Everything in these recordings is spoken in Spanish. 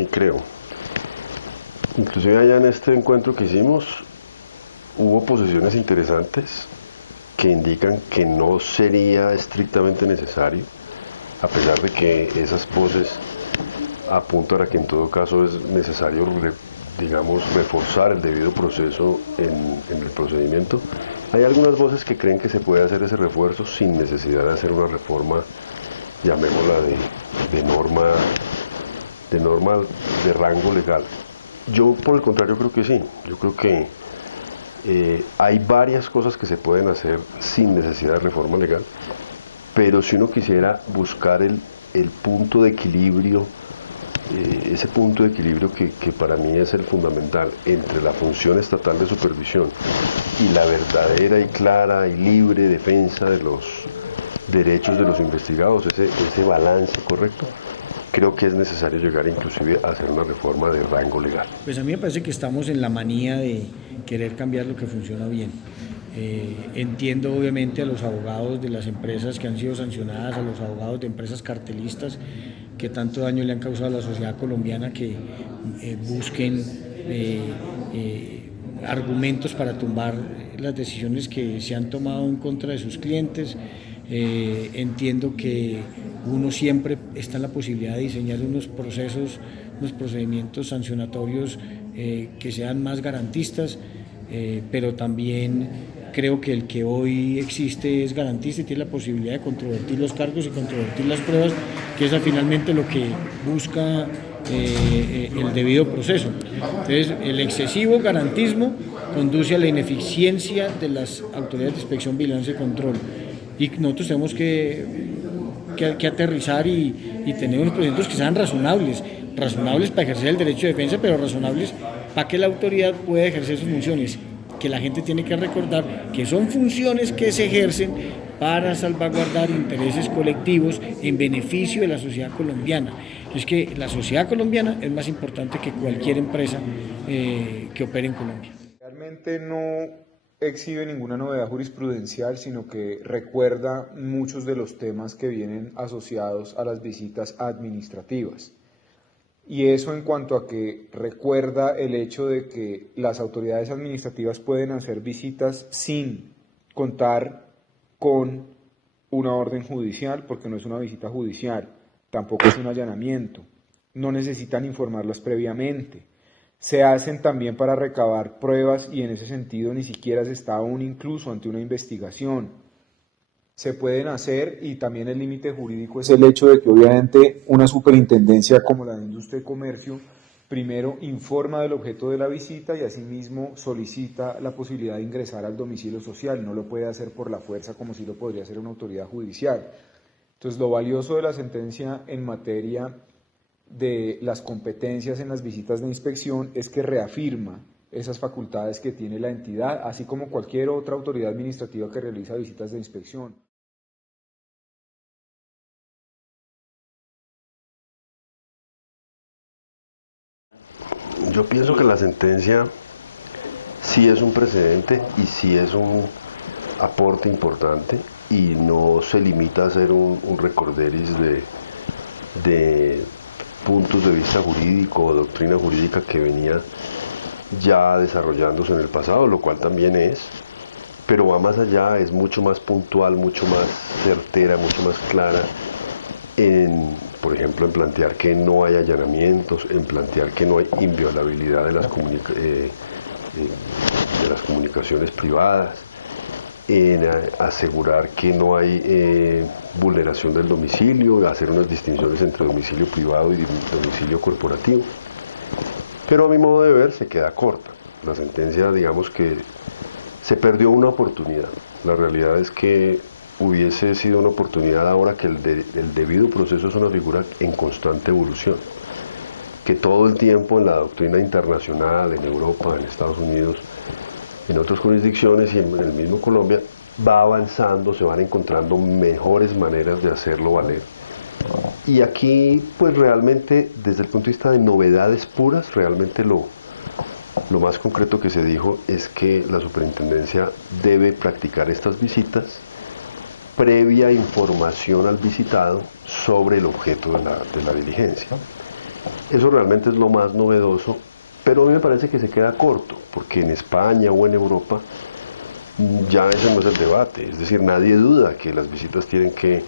sí creo. Inclusive allá en este encuentro que hicimos hubo posiciones interesantes que indican que no sería estrictamente necesario, a pesar de que esas voces apuntan a que en todo caso es necesario, digamos, reforzar el debido proceso en el procedimiento. Hay algunas voces que creen que se puede hacer ese refuerzo sin necesidad de hacer una reforma, llamémosla de norma de rango legal. Yo, por el contrario, creo que sí. Yo creo que hay varias cosas que se pueden hacer sin necesidad de reforma legal, pero si uno quisiera buscar el punto de equilibrio, ese punto de equilibrio que para mí es el fundamental entre la función estatal de supervisión y la verdadera y clara y libre defensa de los derechos de los investigados, ese balance correcto, creo que es necesario llegar inclusive a hacer una reforma de rango legal. Pues a mí me parece que estamos en la manía de querer cambiar lo que funciona bien. Entiendo obviamente a los abogados de las empresas que han sido sancionadas, a los abogados de empresas cartelistas que tanto daño le han causado a la sociedad colombiana, que busquen argumentos para tumbar las decisiones que se han tomado en contra de sus clientes. Entiendo que uno siempre está en la posibilidad de diseñar unos procesos, unos procedimientos sancionatorios que sean más garantistas, pero también creo que el que hoy existe es garantista y tiene la posibilidad de controvertir los cargos y controvertir las pruebas, que es finalmente lo que busca el debido proceso. Entonces, el excesivo garantismo conduce a la ineficiencia de las autoridades de inspección, vigilancia y control. Y nosotros tenemos que aterrizar y tener unos procedimientos que sean razonables para ejercer el derecho de defensa, pero razonables para que la autoridad pueda ejercer sus funciones, que la gente tiene que recordar que son funciones que se ejercen para salvaguardar intereses colectivos en beneficio de la sociedad colombiana. Es que la sociedad colombiana es más importante que cualquier empresa que opere en Colombia. Realmente no exhibe ninguna novedad jurisprudencial, sino que recuerda muchos de los temas que vienen asociados a las visitas administrativas. Y eso en cuanto a que recuerda el hecho de que las autoridades administrativas pueden hacer visitas sin contar con una orden judicial, porque no es una visita judicial, tampoco es un allanamiento, no necesitan informarlas previamente. Se hacen también para recabar pruebas y en ese sentido ni siquiera se está aún incluso ante una investigación. Se pueden hacer y también el límite jurídico es el hecho de que obviamente una superintendencia como la de Industria y Comercio primero informa del objeto de la visita y asimismo solicita la posibilidad de ingresar al domicilio social, no lo puede hacer por la fuerza como si lo podría hacer una autoridad judicial. Entonces lo valioso de la sentencia en materia de las competencias en las visitas de inspección es que reafirma esas facultades que tiene la entidad, así como cualquier otra autoridad administrativa que realiza visitas de inspección. Yo pienso que la sentencia sí es un precedente y sí es un aporte importante y no se limita a ser un recorderis de puntos de vista jurídico o doctrina jurídica que venía ya desarrollándose en el pasado, lo cual también es, pero va más allá, es mucho más puntual, mucho más certera, mucho más clara por ejemplo, en plantear que no hay allanamientos, en plantear que no hay inviolabilidad de las comunicaciones privadas, en asegurar que no hay vulneración del domicilio, hacer unas distinciones entre domicilio privado y domicilio corporativo. Pero a mi modo de ver se queda corta. La sentencia, digamos que se perdió una oportunidad. La realidad es que hubiese sido una oportunidad ahora que el debido proceso es una figura en constante evolución, que todo el tiempo en la doctrina internacional, en Europa, en Estados Unidos, en otras jurisdicciones y en el mismo Colombia, va avanzando, se van encontrando mejores maneras de hacerlo valer. Y aquí, pues realmente, desde el punto de vista de novedades puras, realmente lo más concreto que se dijo es que la superintendencia debe practicar estas visitas previa información al visitado sobre el objeto de la diligencia. Eso realmente es lo más novedoso, pero a mí me parece que se queda corto, porque en España o en Europa ya ese no es el debate, es decir, nadie duda que las visitas tienen que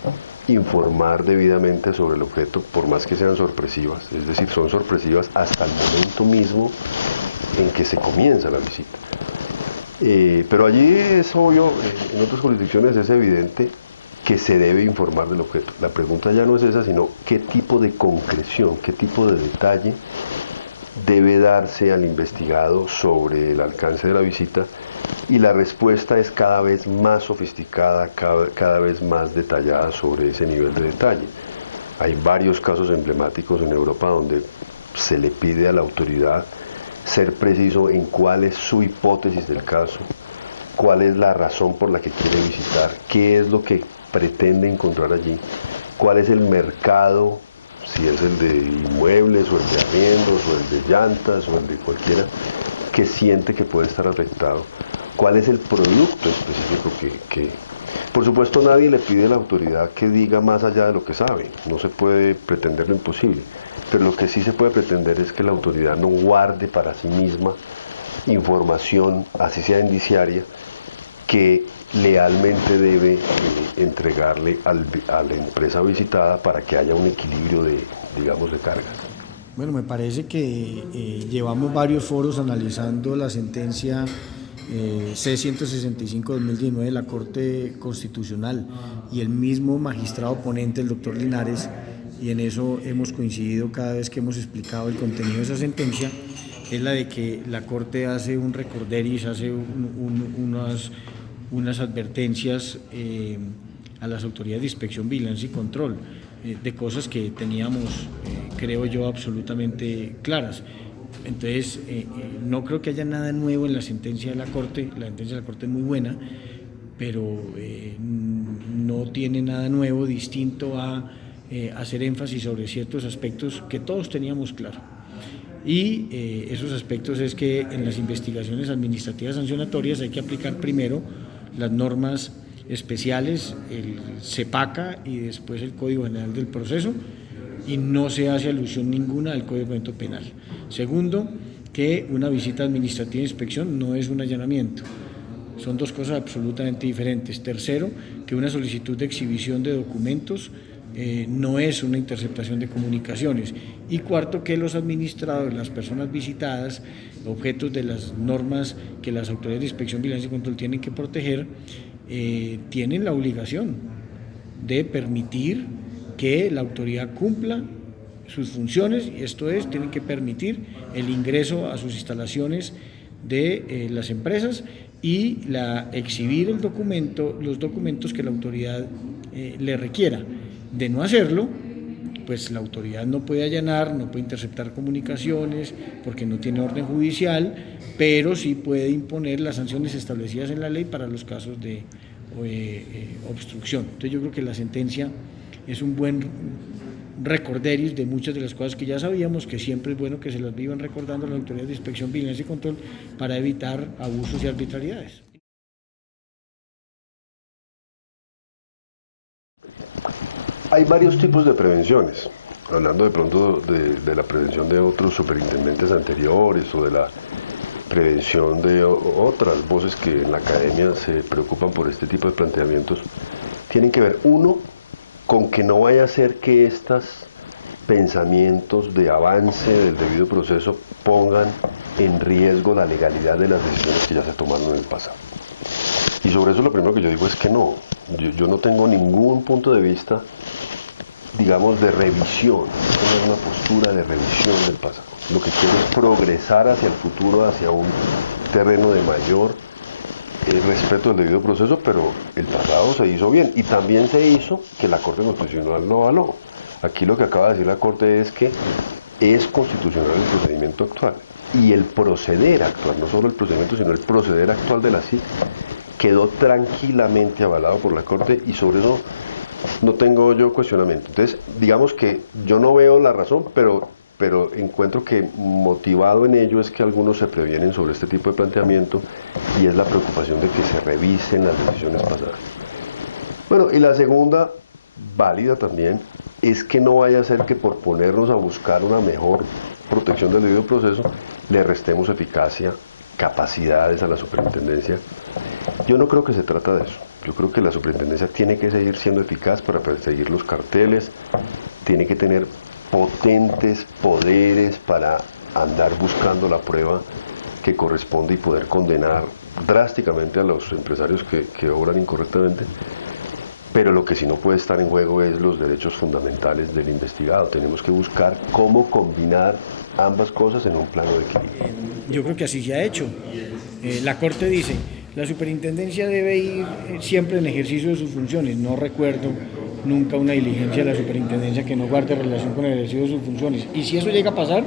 informar debidamente sobre el objeto, por más que sean sorpresivas, es decir, son sorpresivas hasta el momento mismo en que se comienza la visita. Pero allí es obvio, en otras jurisdicciones es evidente que se debe informar del objeto. La pregunta ya no es esa, sino qué tipo de concreción, qué tipo de detalle debe darse al investigado sobre el alcance de la visita, y la respuesta es cada vez más sofisticada, cada vez más detallada sobre ese nivel de detalle. Hay varios casos emblemáticos en Europa donde se le pide a la autoridad ser preciso en cuál es su hipótesis del caso, cuál es la razón por la que quiere visitar, qué es lo que pretende encontrar allí, cuál es el mercado, si es el de inmuebles o el de arriendos o el de llantas o el de cualquiera, que siente que puede estar afectado, cuál es el producto específico que... Por supuesto, nadie le pide a la autoridad que diga más allá de lo que sabe, no se puede pretender lo imposible, pero lo que sí se puede pretender es que la autoridad no guarde para sí misma información, así sea indiciaria, que lealmente debe entregarle a la empresa visitada para que haya un equilibrio de, digamos, de cargas. Bueno, me parece que llevamos varios foros analizando la sentencia C-165-2019 de la Corte Constitucional y el mismo magistrado ponente, el doctor Linares, y en eso hemos coincidido cada vez que hemos explicado el contenido de esa sentencia, es la de que la Corte hace un recorderis, hace unas advertencias a las autoridades de inspección, vigilancia y control de cosas que teníamos, creo yo, absolutamente claras. Entonces, no creo que haya nada nuevo en la sentencia de la Corte. La sentencia de la Corte es muy buena, pero no tiene nada nuevo distinto a hacer énfasis sobre ciertos aspectos que todos teníamos claro. Y esos aspectos es que en las investigaciones administrativas sancionatorias hay que aplicar primero las normas especiales, el CEPACA y después el Código General del Proceso, y no se hace alusión ninguna al Código de Procedimiento Penal. Segundo, que una visita administrativa de inspección no es un allanamiento. Son dos cosas absolutamente diferentes. Tercero, que una solicitud de exhibición de documentos no es una interceptación de comunicaciones. Y cuarto, que los administradores, las personas visitadas, objetos de las normas que las autoridades de inspección, vigilancia y control tienen que proteger, tienen la obligación de permitir que la autoridad cumpla sus funciones, y esto es, tienen que permitir el ingreso a sus instalaciones de las empresas y exhibir los documentos que la autoridad le requiera. De no hacerlo, pues la autoridad no puede allanar, no puede interceptar comunicaciones porque no tiene orden judicial, pero sí puede imponer las sanciones establecidas en la ley para los casos de obstrucción. Entonces yo creo que la sentencia es un buen recorderis de muchas de las cosas que ya sabíamos, que siempre es bueno que se las vivan recordando las autoridades de inspección, vigilancia y control para evitar abusos y arbitrariedades. Hay varios tipos de prevenciones, hablando de pronto de la prevención de otros superintendentes anteriores o de la prevención de otras voces que en la academia se preocupan por este tipo de planteamientos. Tienen que ver, uno, con que no vaya a ser que estos pensamientos de avance del debido proceso pongan en riesgo la legalidad de las decisiones que ya se tomaron en el pasado. Y sobre eso lo primero que yo digo es que no, yo no tengo ningún punto de vista, digamos, de revisión, no es una postura de revisión del pasado. Lo que quiero es progresar hacia el futuro, hacia un terreno de mayor respeto del debido proceso, pero el pasado se hizo bien y también se hizo que la Corte Constitucional lo avaló. Aquí lo que acaba de decir la Corte es que es constitucional el procedimiento actual y el proceder actual, no solo el procedimiento, sino el proceder actual de la CIC quedó tranquilamente avalado por la Corte y sobre eso no tengo yo cuestionamiento. Entonces, digamos que yo no veo la razón, pero encuentro que motivado en ello es que algunos se previenen sobre este tipo de planteamiento y es la preocupación de que se revisen las decisiones pasadas. Bueno, y la segunda, válida también, es que no vaya a ser que por ponernos a buscar una mejor protección del debido proceso, le restemos eficacia, capacidades a la superintendencia. Yo no creo que se trata de eso. Yo creo que la superintendencia tiene que seguir siendo eficaz para perseguir los carteles, tiene que tener potentes poderes para andar buscando la prueba que corresponde y poder condenar drásticamente a los empresarios que obran incorrectamente. Pero lo que sí no puede estar en juego es los derechos fundamentales del investigado. Tenemos que buscar cómo combinar ambas cosas en un plano de equilibrio. Yo creo que así se ha hecho. La Corte dice, la superintendencia debe ir siempre en ejercicio de sus funciones. No recuerdo nunca una diligencia de la superintendencia que no guarde relación con el ejercicio de sus funciones. Y si eso llega a pasar,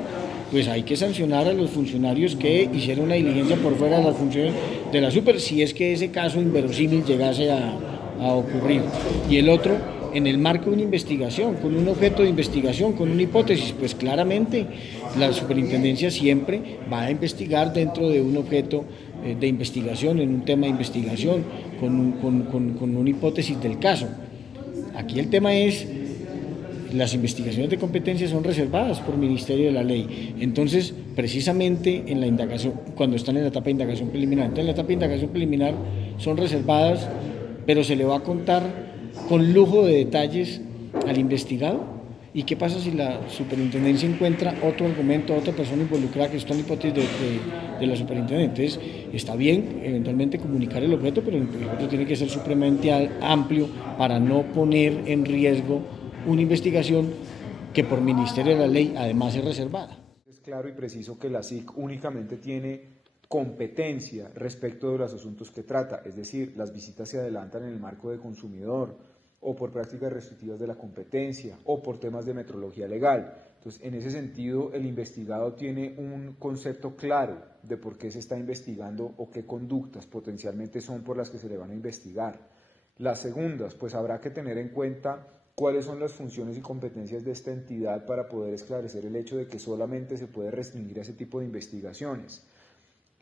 pues hay que sancionar a los funcionarios que hicieron una diligencia por fuera de las funciones de la super, si es que ese caso inverosímil llegase a ocurrir. Y el otro, en el marco de una investigación, con un objeto de investigación, con una hipótesis, pues claramente la superintendencia siempre va a investigar dentro de un objeto de investigación, en un tema de investigación, con una hipótesis del caso. Aquí el tema es, las investigaciones de competencia son reservadas por Ministerio de la Ley. Entonces, precisamente en la indagación, cuando están en la etapa de indagación preliminar, entonces en la etapa de indagación preliminar son reservadas, pero se le va a contar con lujo de detalles al investigado. ¿Y qué pasa si la superintendencia encuentra otro argumento, otra persona involucrada que está en la hipótesis de la superintendencia? Entonces, está bien eventualmente comunicar el objeto, pero el objeto tiene que ser supremamente amplio para no poner en riesgo una investigación que por Ministerio de la Ley además es reservada. Es claro y preciso que la SIC únicamente tiene competencia respecto de los asuntos que trata, es decir, las visitas se adelantan en el marco de consumidor, o por prácticas restrictivas de la competencia, o por temas de metrología legal. Entonces, en ese sentido, el investigado tiene un concepto claro de por qué se está investigando o qué conductas potencialmente son por las que se le van a investigar. Las segundas, pues habrá que tener en cuenta cuáles son las funciones y competencias de esta entidad para poder esclarecer el hecho de que solamente se puede restringir a ese tipo de investigaciones.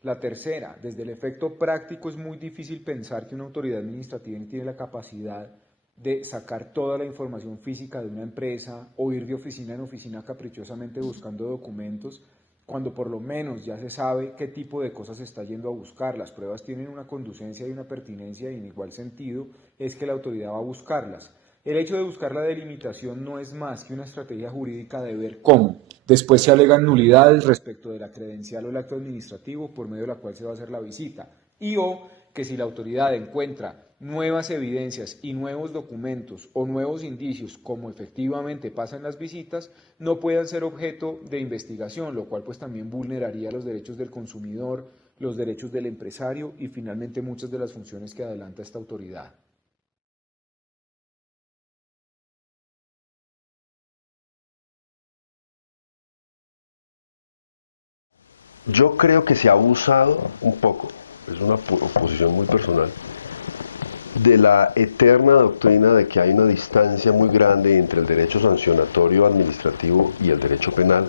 La tercera, desde el efecto práctico es muy difícil pensar que una autoridad administrativa tiene la capacidad de sacar toda la información física de una empresa o ir de oficina en oficina caprichosamente buscando documentos, cuando por lo menos ya se sabe qué tipo de cosas se está yendo a buscar. Las pruebas tienen una conducencia y una pertinencia, y en igual sentido es que la autoridad va a buscarlas. El hecho de buscar la delimitación no es más que una estrategia jurídica de ver cómo después se alegan nulidades respecto de la credencial o el acto administrativo por medio de la cual se va a hacer la visita, y o que si la autoridad encuentra nuevas evidencias y nuevos documentos o nuevos indicios, como efectivamente pasa en las visitas, no puedan ser objeto de investigación, lo cual pues también vulneraría los derechos del consumidor, los derechos del empresario y finalmente muchas de las funciones que adelanta esta autoridad. Yo creo que se ha abusado un poco, es una posición muy personal, de la eterna doctrina de que hay una distancia muy grande entre el derecho sancionatorio administrativo y el derecho penal,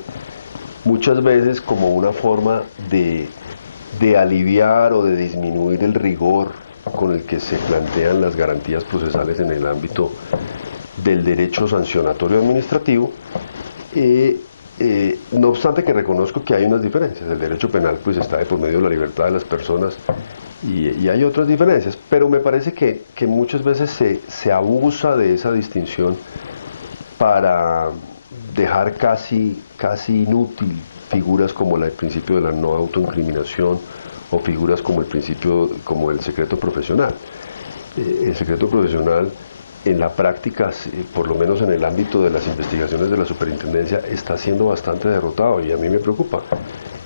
muchas veces como una forma de aliviar o de disminuir el rigor con el que se plantean las garantías procesales en el ámbito del derecho sancionatorio administrativo. No obstante que reconozco que hay unas diferencias. El derecho penal pues está de por medio de la libertad de las personas y hay otras diferencias, pero me parece que muchas veces se abusa de esa distinción para dejar casi inútil figuras como el principio de la no autoincriminación o figuras como el principio, como el secreto profesional. El secreto profesional en la práctica, por lo menos en el ámbito de las investigaciones de la superintendencia, está siendo bastante derrotado y a mí me preocupa.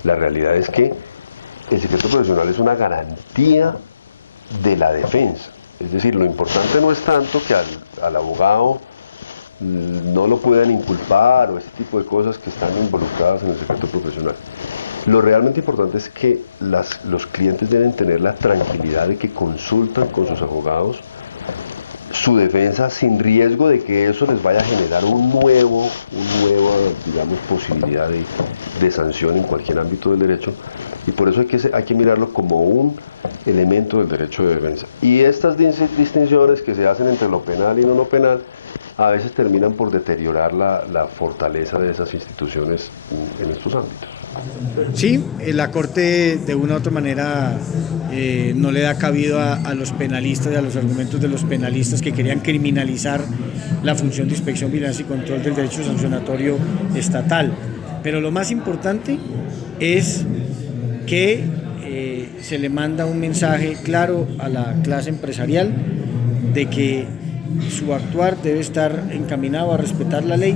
La realidad es que el secreto profesional es una garantía de la defensa. Es decir, lo importante no es tanto que al abogado no lo puedan inculpar o este tipo de cosas que están involucradas en el secreto profesional. Lo realmente importante es que los clientes deben tener la tranquilidad de que consultan con sus abogados su defensa sin riesgo de que eso les vaya a generar una nueva, digamos, posibilidad de sanción en cualquier ámbito del derecho, Y por eso hay que mirarlo como un elemento del derecho de defensa. Y estas distinciones que se hacen entre lo penal y no lo penal, a veces terminan por deteriorar la fortaleza de esas instituciones en estos ámbitos. Sí, la Corte de una u otra manera no le da cabida a los penalistas y a los argumentos de los penalistas que querían criminalizar la función de inspección, vigilancia y control del derecho sancionatorio estatal. Pero lo más importante es que se le manda un mensaje claro a la clase empresarial de que su actuar debe estar encaminado a respetar la ley,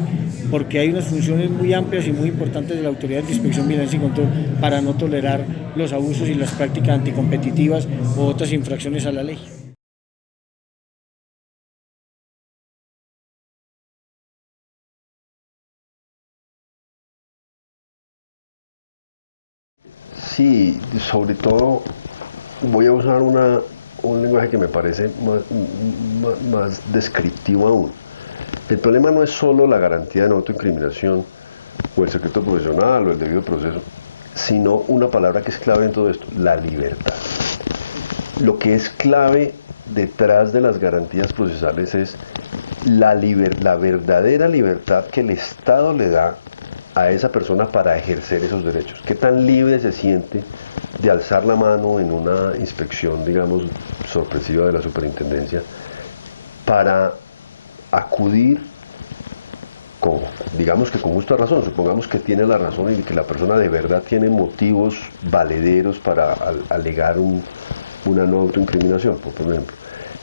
porque hay unas funciones muy amplias y muy importantes de la Autoridad de Inspección, Vigilancia y Control para no tolerar los abusos y las prácticas anticompetitivas u otras infracciones a la ley. Sí, sobre todo voy a usar un lenguaje que me parece más descriptivo aún. El problema no es solo la garantía de no autoincriminación o el secreto profesional o el debido proceso, sino una palabra que es clave en todo esto, la libertad. Lo que es clave detrás de las garantías procesales es la verdadera libertad que el Estado le da a esa persona para ejercer esos derechos. ¿Qué tan libre se siente de alzar la mano en una inspección, digamos, sorpresiva de la superintendencia para acudir digamos que con justa razón, supongamos que tiene la razón y que la persona de verdad tiene motivos valederos para alegar una no autoincriminación, por ejemplo?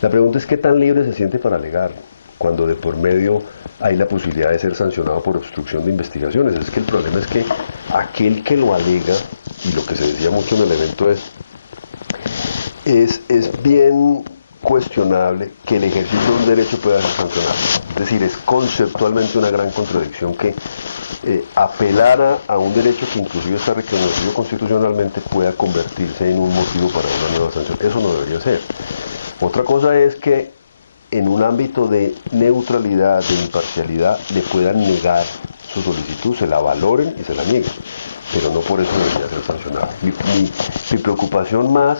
La pregunta es qué tan libre se siente para alegar cuando de por medio hay la posibilidad de ser sancionado por obstrucción de investigaciones. Es que el problema es que aquel que lo alega, y lo que se decía mucho en el evento es bien cuestionable que el ejercicio de un derecho pueda ser sancionado. Es decir, es conceptualmente una gran contradicción que apelar a un derecho que inclusive está reconocido constitucionalmente pueda convertirse en un motivo para una nueva sanción. Eso no debería ser. Otra cosa es que en un ámbito de neutralidad, de imparcialidad, le puedan negar su solicitud, se la valoren y se la nieguen, pero no por eso debería ser sancionado. Mi preocupación más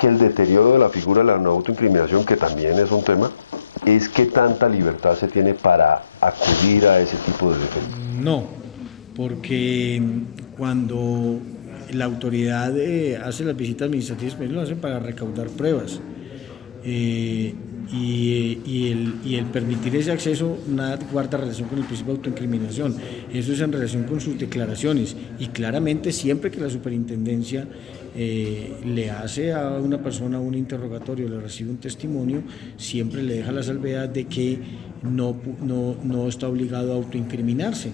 que el deterioro de la figura de la no autoincriminación, que también es un tema, es qué tanta libertad se tiene para acudir a ese tipo de defensa. No, porque cuando la autoridad hace las visitas administrativas, pues lo hacen para recaudar pruebas. Y el permitir ese acceso nada guarda relación con el principio de autoincriminación, eso es en relación con sus declaraciones, y claramente siempre que la superintendencia le hace a una persona un interrogatorio, le recibe un testimonio, siempre le deja la salvedad de que no está obligado a autoincriminarse,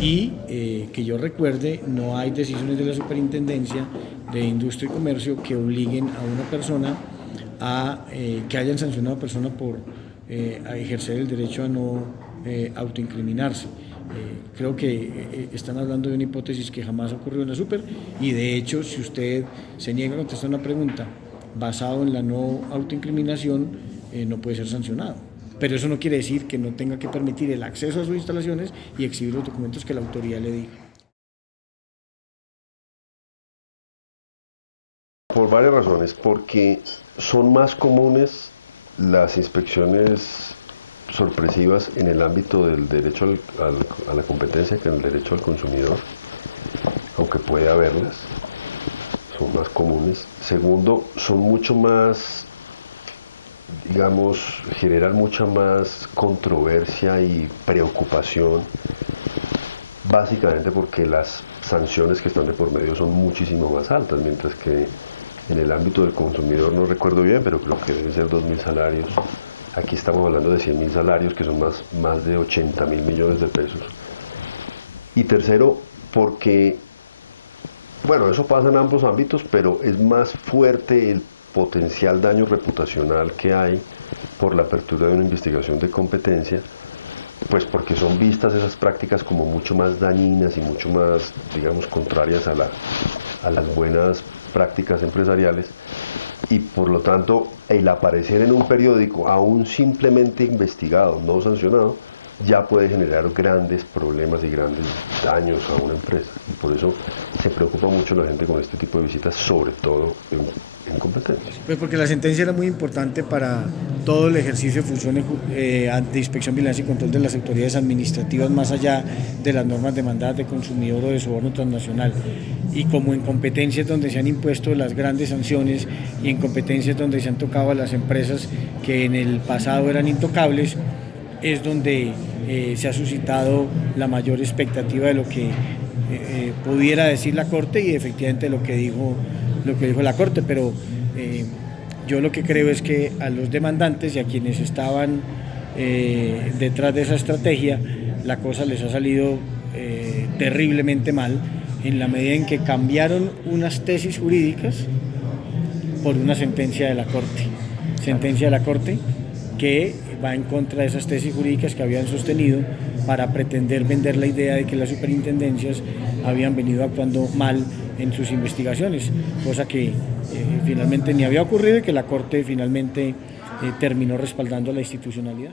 y que yo recuerde, no hay decisiones de la superintendencia de Industria y Comercio que obliguen a una persona que hayan sancionado a persona por a ejercer el derecho a no autoincriminarse. Creo que están hablando de una hipótesis que jamás ha ocurrido en la super, y de hecho, si usted se niega a contestar una pregunta basado en la no autoincriminación, no puede ser sancionado. Pero eso no quiere decir que no tenga que permitir el acceso a sus instalaciones y exhibir los documentos que la autoridad le diga. Por varias razones, porque son más comunes las inspecciones sorpresivas en el ámbito del derecho a la competencia que en el derecho al consumidor, aunque puede haberlas, son más comunes. Segundo, son mucho más, digamos, generan mucha más controversia y preocupación, básicamente porque las sanciones que están de por medio son muchísimo más altas, mientras que en el ámbito del consumidor, no recuerdo bien, pero creo que deben ser 2.000 salarios. Aquí estamos hablando de 100.000 salarios, que son más de 80.000 millones de pesos. Y tercero, porque, bueno, eso pasa en ambos ámbitos, pero es más fuerte el potencial daño reputacional que hay por la apertura de una investigación de competencia, pues porque son vistas esas prácticas como mucho más dañinas y mucho más, digamos, contrarias a las buenas prácticas empresariales, y por lo tanto el aparecer en un periódico aún simplemente investigado, no sancionado, ya puede generar grandes problemas y grandes daños a una empresa. Y por eso se preocupa mucho la gente con este tipo de visitas, sobre todo en competencias. Pues porque la sentencia era muy importante para todo el ejercicio de funciones de inspección, vigilancia y control de las autoridades administrativas, más allá de las normas demandadas de consumidor o de soborno transnacional. Y como en competencias donde se han impuesto las grandes sanciones y en competencias donde se han tocado a las empresas que en el pasado eran intocables, es donde se ha suscitado la mayor expectativa de lo que pudiera decir la Corte y efectivamente lo que dijo la Corte, pero yo lo que creo es que a los demandantes y a quienes estaban detrás de esa estrategia, la cosa les ha salido terriblemente mal en la medida en que cambiaron unas tesis jurídicas por una sentencia de la Corte que va en contra de esas tesis jurídicas que habían sostenido para pretender vender la idea de que las superintendencias habían venido actuando mal en sus investigaciones, cosa que finalmente ni había ocurrido y que la Corte finalmente terminó respaldando la institucionalidad.